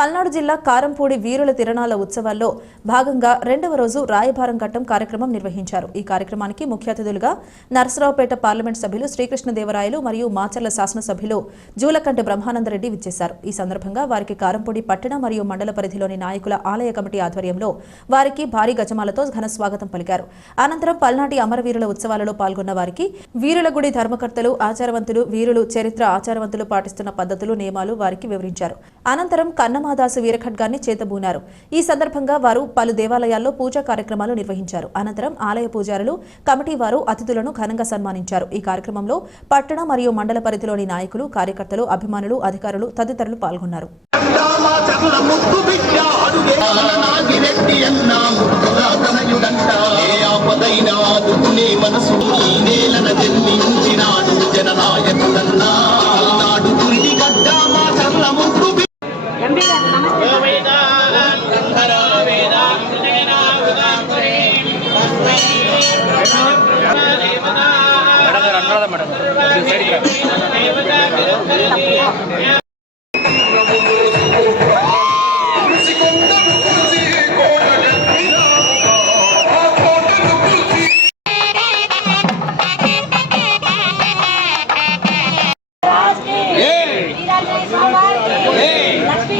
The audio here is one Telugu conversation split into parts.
పల్నాడు జిల్లా కారంపూడి వీరుల తిరణాల ఉత్సవాల్లో భాగంగా రెండవ రోజు రాయభారం ఘట్టం కార్యక్రమం నిర్వహించారు. ఈ కార్యక్రమానికి ముఖ్య అతిథులుగా నరసరావుపేట పార్లమెంట్ సభ్యులు శ్రీకృష్ణదేవరాయలు మరియు మాచర్ల శాసనసభ్యులు జూలకంటి బ్రహ్మానందరెడ్డి విచ్చేశారు. ఈ సందర్భంగా వారికి కారంపూడి పట్టణ మరియు మండల పరిధిలోని నాయకుల ఆలయ కమిటీ ఆధ్వర్యంలో వారికి భారీ గజమాలతో ఘన స్వాగతం పలికారు. అనంతరం పల్నాటి అమరవీరుల ఉత్సవాలలో పాల్గొన్న వారికి వీరుల గుడి ధర్మకర్తలు ఆచారవంతులు వీరులు చరిత్ర ఆచారవంతులు పాటిస్తున్న పద్ధతులు నియమాలు వారికి వివరించారు. అనంతరం కన్నమాదాసు వీరఖడ్గాన్ని చేతబూనారు. ఈ సందర్భంగా వారు పలు దేవాలయాల్లో పూజా కార్యక్రమాలు నిర్వహించారు. అనంతరం ఆలయ పూజారులు కమిటీ వారు అతిథులను ఘనంగా సన్మానించారు. ఈ కార్యక్రమంలో పట్టణ మరియు మండల పరిధిలోని నాయకులు కార్యకర్తలు అభిమానులు అధికారులు తదితరులు పాల్గొన్నారు. వీరాంజనేయ స్వామి వారి లక్ష్మీ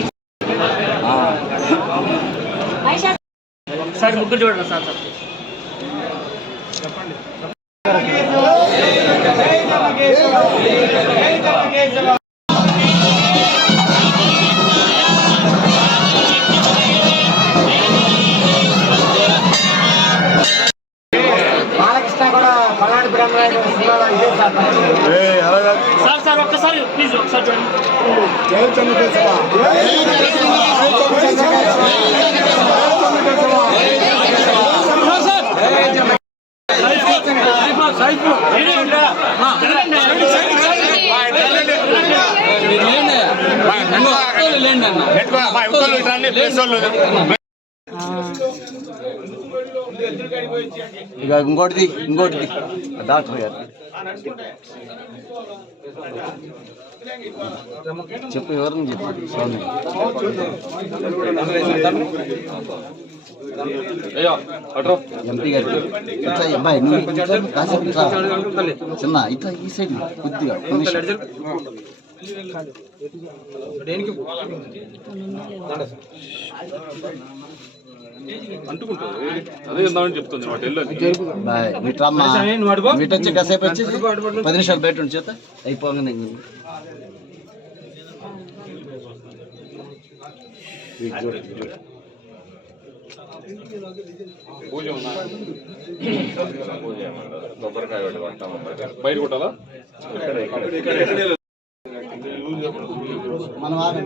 మహిషా సార్ ముగ్గురు చూడండి sir sir Balakrishna sir sir sir ఒక్కసారి ప్లీజ్ ఒకసారి చూడండి ఇక ఇంకోటిది ఇంకోటిది. డాక్టర్ గారు. చెప్పు ఎవరిని చెప్పు? స్వామి. ఎంపీ గారు. ఇట్లా అబ్బాయి నువ్వు కాసేపు ఇట్లా. చిన్న ఇట్లా ఈ సైడ్ కొద్దిగా. వచ్చి కాసేపు వచ్చి పది నిమిషాలు బయట ఉండి చేత. అయిపోగానే ఇంక. పూజ ఉన్నా కొబ్బరికాయ పెట్టి వంటాము బయట కొట్టాలా? మనం ఆమె